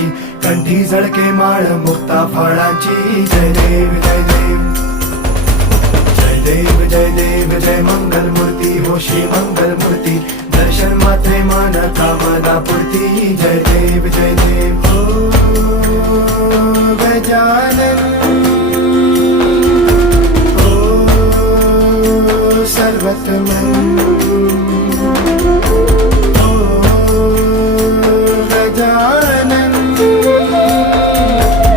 फुलांची, कंठी झळके माळ मुक्ता फळांची. जय देव जय देव जय देव जय देव जय मंगल मूर्ती हो श्री मंगल मूर्ती. दर्शन मात्रे मन कामना पूर्ती. जय देव जय देव ओ गजानन ओ सर्वतमन.